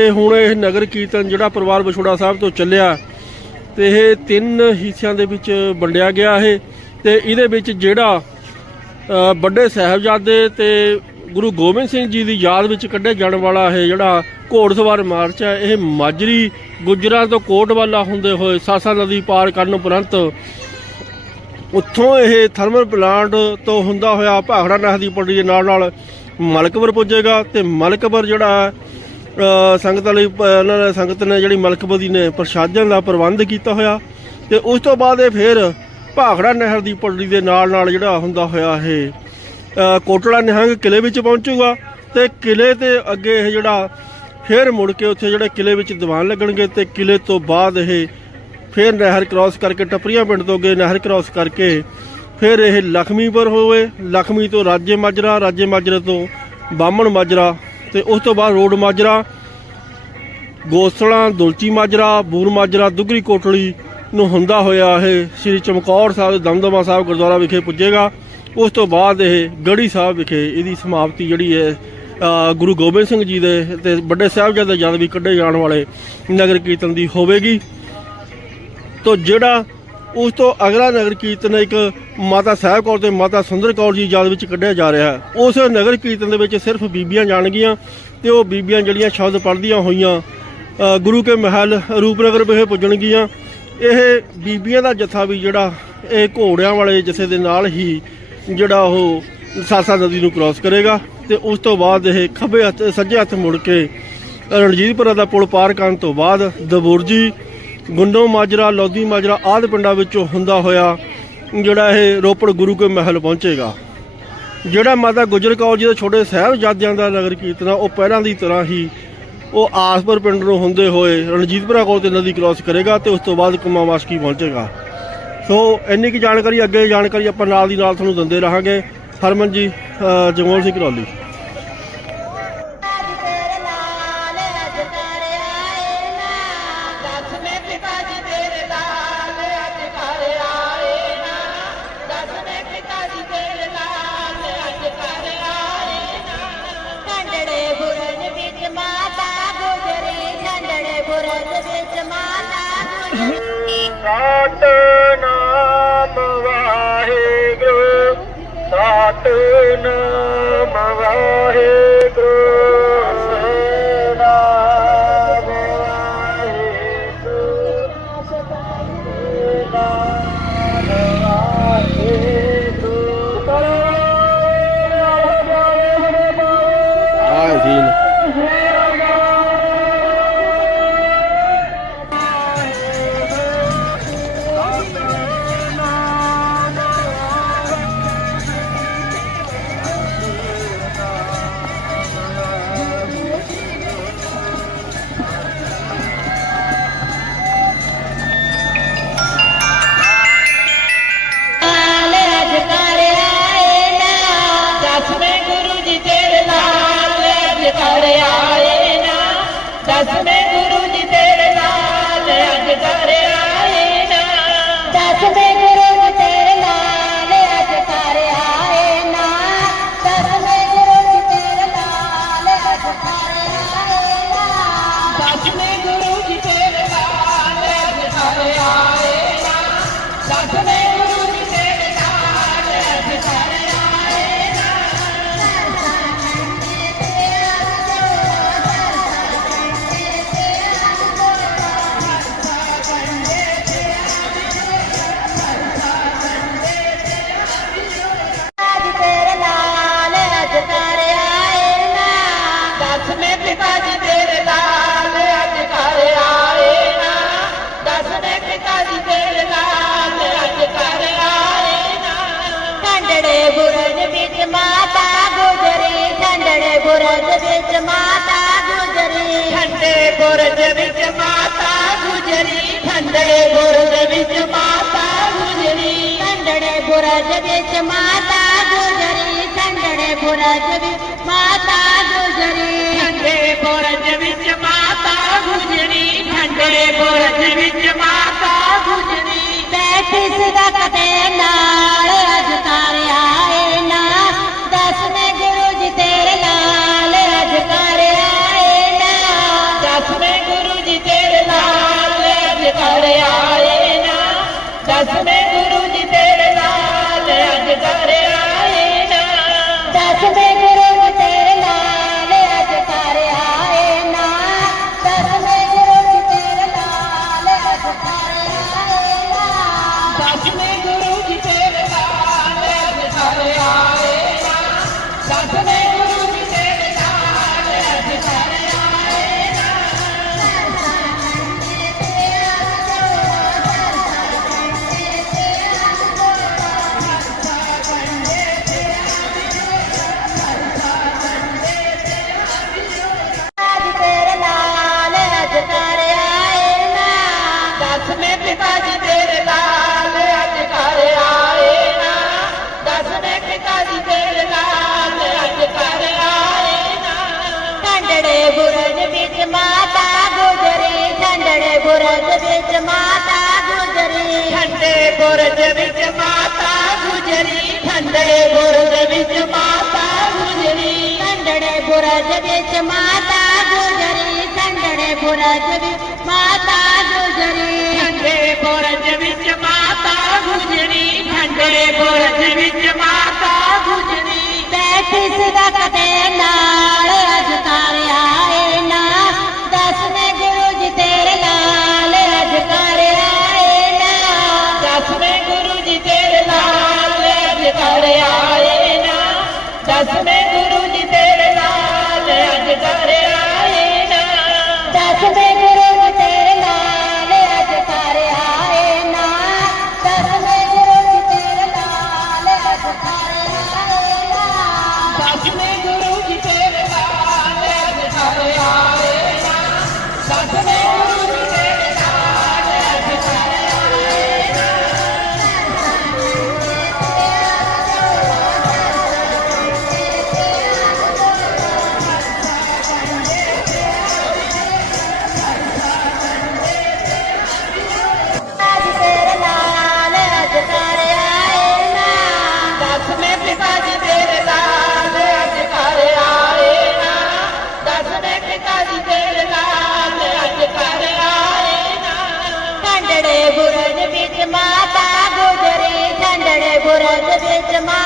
ਤੇ ਹੁਣ ਇਹ ਨਗਰ ਕੀਰਤਨ ਜਿਹੜਾ ਪਰਿਵਾਰ ਵਿਛੋੜਾ ਸਾਹਿਬ ਤੋਂ ਚੱਲਿਆ ਤੇ ਇਹ ਤਿੰਨ ਹਿੱਸਿਆਂ ਦੇ ਵਿੱਚ ਵੰਡਿਆ ਗਿਆ ਇਹ ਤੇ ਇਹਦੇ ਵਿੱਚ ਜਿਹੜਾ ਵੱਡੇ ਸਾਹਿਬਜ਼ਾਦੇ ਤੇ ਗੁਰੂ ਗੋਬਿੰਦ ਸਿੰਘ ਜੀ ਦੀ ਯਾਦ ਵਿੱਚ ਕੱਢਿਆ ਜਾਣ ਵਾਲਾ ਇਹ ਜਿਹੜਾ ਘੋੜਸਵਾਰ ਮਾਰਚ ਹੈ, ਇਹ ਮਾਜਰੀ ਗੁਜਰਾਂ ਤੋਂ ਕੋਟਵਾਲਾ ਹੁੰਦੇ ਹੋਏ ਸਾਸਾ ਨਦੀ ਪਾਰ ਕਰਨ ਉਪਰੰਤ ਉੱਥੋਂ ਇਹ ਥਰਮਲ ਪਲਾਂਟ ਤੋਂ ਹੁੰਦਾ ਹੋਇਆ ਭਾਖੜਾ ਨਹਿਰ ਦੀ ਪੌੜੀ ਦੇ ਨਾਲ ਨਾਲ ਮਲਕਪੁਰ ਪੁੱਜੇਗਾ ਤੇ ਮਲਕਪੁਰ ਜਿਹੜਾ ਸੰਗਤਾਂ ਲਈ ਪ- ਉਹਨਾਂ ਨੇ ਸੰਗਤ ਨੇ ਜਿਹੜੀ ਮਲਕਪੁਰ ਨੇ ਪ੍ਰਸ਼ਾਦਨ ਦਾ ਪ੍ਰਬੰਧ ਕੀਤਾ ਹੋਇਆ ਤੇ ਉਸ ਤੋਂ ਬਾਅਦ ਇਹ ਫਿਰ ਭਾਖੜਾ ਨਹਿਰ ਦੀ ਪੌੜੀ ਦੇ ਨਾਲ ਨਾਲ ਜਿਹੜਾ ਹੁੰਦਾ ਹੋਇਆ ਇਹ ਅ, ਕੋਟਲਾ ਨਿਹੰਗ ਕਿਲੇ ਵਿੱਚ ਪਹੁੰਚੂਗਾ ਤੇ ਕਿਲੇ ਤੇ ਅੱਗੇ ਇਹ ਜਿਹੜਾ ਫਿਰ ਮੁੜ ਕੇ ਉੱਥੇ ਜਿਹੜੇ ਕਿਲੇ ਵਿੱਚ ਦੀਵਾਨ ਲੱਗਣਗੇ ਤੇ ਕਿਲੇ ਤੋਂ ਬਾਅਦ ਇਹ ਫਿਰ ਨਹਿਰ ਕ੍ਰਾਸ ਕਰਕੇ ਟੱਪਰੀਆਂ ਪਿੰਡ ਤੋਂ ਅੱਗੇ ਨਹਿਰ ਕ੍ਰਾਸ ਕਰਕੇ ਫਿਰ ਇਹ ਲਖਮੀਪੁਰ ਹੋਵੇ। ਲਖਮੀ ਤੋਂ ਰਾਜੇ ਮਾਜਰਾ ਰਾਜੇ ਮਾਜਰੇ ਤੋਂ ਬਾਹਮਣ ਮਾਜਰਾ ਤੇ ਉਸ ਤੋਂ ਬਾਅਦ ਰੋਡ ਮਾਜਰਾ, ਗੋਸਲਾ, ਦੁਲਚੀ ਮਾਜਰਾ, ਬੂਰ ਮਾਜਰਾ, ਦੁਗਰੀ ਕੋਟਲੀ ਨੂੰ ਹੁੰਦਾ ਹੋਇਆ ਇਹ ਸ੍ਰੀ ਚਮਕੌਰ ਸਾਹਿਬ, ਦਮਦਮਾ ਸਾਹਿਬ ਗੁਰਦੁਆਰਾ ਵਿਖੇ ਪੁੱਜੇਗਾ। ਉਸ ਤੋਂ ਬਾਅਦ ਇਹ ਗੜੀ ਸਾਹਿਬ ਵਿਖੇ ਇਹਦੀ ਸਮਾਪਤੀ ਜਿਹੜੀ ਹੈ ਗੁਰੂ ਗੋਬਿੰਦ ਸਿੰਘ ਜੀ ਦੇ ਤੇ ਵੱਡੇ ਸਾਹਿਬਜ਼ਾਦੇ ਜਦ ਵੀ ਕੱਢੇ ਜਾਣ ਵਾਲੇ ਨਗਰ ਕੀਰਤਨ ਦੀ ਹੋਵੇਗੀ। ਤੋ ਜਿਹੜਾ ਉਸ ਤੋਂ ਅਗਲਾ ਨਗਰ ਕੀਰਤਨ ਇੱਕ ਮਾਤਾ ਸਾਹਿਬ ਕੌਰ ਤੇ ਮਾਤਾ ਸੁੰਦਰ ਕੌਰ ਜੀ ਯਾਦ ਵਿੱਚ ਕੱਢਿਆ ਜਾ ਰਿਹਾ ਹੈ। ਉਸ ਨਗਰ ਕੀਰਤਨ ਦੇ ਵਿੱਚ ਸਿਰਫ ਬੀਬੀਆਂ ਜਾਣਗੀਆਂ ਤੇ ਉਹ ਬੀਬੀਆਂ ਜਿਹੜੀਆਂ ਸ਼ਬਦ ਪੜ੍ਹਦੀਆਂ ਹੋਈਆਂ ਗੁਰੂ ਕੇ ਮਹਿਲ, ਰੂਪਨਗਰ ਵਿਖੇ ਪੁੱਜਣਗੀਆਂ। ਇਹ ਬੀਬੀਆਂ ਦਾ ਜਥਾ ਵੀ ਜਿਹੜਾ, ਇਹ ਘੋੜਿਆਂ ਵਾਲੇ ਜਥੇ ਦੇ ਨਾਲ ਹੀ ਜਿਹੜਾ ਉਹ ਸਾਸਾ ਨਦੀ ਨੂੰ ਕ੍ਰਾਸ ਕਰੇਗਾ ਤੇ ਉਸ ਤੋਂ ਬਾਅਦ ਇਹ ਖੱਬੇ ਹੱਥ, ਸੱਜੇ ਹੱਥ ਮੁੜ ਕੇ ਰਣਜੀਤਪੁਰਾ ਦਾ ਪੁਲ ਪਾਰ ਕਰਨ ਤੋਂ ਬਾਅਦ ਦਬੁਰਜੀ ਗੁੰਡੋ ਮਾਜਰਾ ਲੋਧੀ ਮਾਜਰਾ ਆਦਿ ਪਿੰਡਾਂ ਵਿੱਚੋਂ ਹੁੰਦਾ ਹੋਇਆ ਜਿਹੜਾ ਇਹ ਰੋਪੜ ਗੁਰੂ ਕੇ ਮਹਿਲ ਪਹੁੰਚੇਗਾ। ਜਿਹੜਾ ਮਾਤਾ ਗੁਜਰ ਕੌਰ ਜੀ ਦੇ ਛੋਟੇ ਸਾਹਿਬਜ਼ਾਦਿਆਂ ਦਾ ਨਗਰ ਕੀਰਤਨ ਆ ਉਹ ਪਹਿਲਾਂ ਦੀ ਤਰ੍ਹਾਂ ਹੀ ਉਹ ਆਸਪੁਰ ਪਿੰਡ ਨੂੰ ਹੁੰਦੇ ਹੋਏ ਰਣਜੀਤਪੁਰਾ ਕੋਲ ਤੇ ਨਦੀ ਕ੍ਰਾਸ ਕਰੇਗਾ ਤੇ ਉਸ ਤੋਂ ਬਾਅਦ ਕੁਮਾਵਾਸਕੀ ਪਹੁੰਚੇਗਾ। ਸੋ ਇੰਨੀ ਕੀ ਜਾਣਕਾਰੀ ਅੱਗੇ ਜਾਣਕਾਰੀ ਆਪਾਂ ਨਾਲ ਦੀ ਨਾਲ ਤੁਹਾਨੂੰ ਦਿੰਦੇ ਰਹਾਂਗੇ। ਹਰਮਨ ਜੀ ਅ, ਸਿੰਘ ਕਰੌਲੀ ਸਤਨਾਮ ਵਾਹਿਗੁਰੂ ਸਤਨਾਮ ਵਿੱਚ ਮਾਤਾ ਗੁਜਰੀ ਠੰਡੜੇ ਬੁਰਜ ਵਿੱਚ ਮਾਤਾ ਗੁਜਰੀ। ਠੰਡੇ ਬੁਰਜ ਵਿੱਚ ਮਾਤਾ ਗੁਜਰੀ ਠੰਡੇ ਬੁਰਜ ਵਿੱਚ ਮਾਤਾ ਗੁਜਰੀ। ਠੰਡੜੇ ਬੁਰਜ ਵਿੱਚ ਮਾਤਾ ਗੁਜਰੀ ਠੰਡੜੇ ਬੁਰਜ ਵਿੱਚ ਮਾਤਾ ਗੁਜਰੀ। ਠੰਡੇ ਬੁਰਜ ਵਿੱਚ ਮਾਤਾ ਗੁਜਰੀ ਠੰਡੇ ਬੁਰਜ ਵਿੱਚ ਦਸ ਮੈਂ ਗੁਰੂ ਜੀ ਤੇਰੇ ਨਾਲ ਅੱਜ ਕਰ ਆਏ ਨਾ। ਦਸ ਮੈਂ ਗੁਰੂ ਜੀ ਤੇਰੇ ਨਾਲ ਅੱਜ ਕਰ ਆਏ ਨਾ। ਦਸ ਮੈਂ ਗੁਰੂ ਜੀ ਤੇਰੇ ਨਾਲ ਅੱਜ ਕਰ ਆਏ ਨਾ। ਦਸ ਮੈਂ माता गुजरींडे पज माता गुजरींडड़ेज माता गुजरींडड़ेज माता गुजरींडड़े बज मा गुजरींडड़े पज माता गुजरी भंडे पज माता गुजरी रथ क्षेत्र मा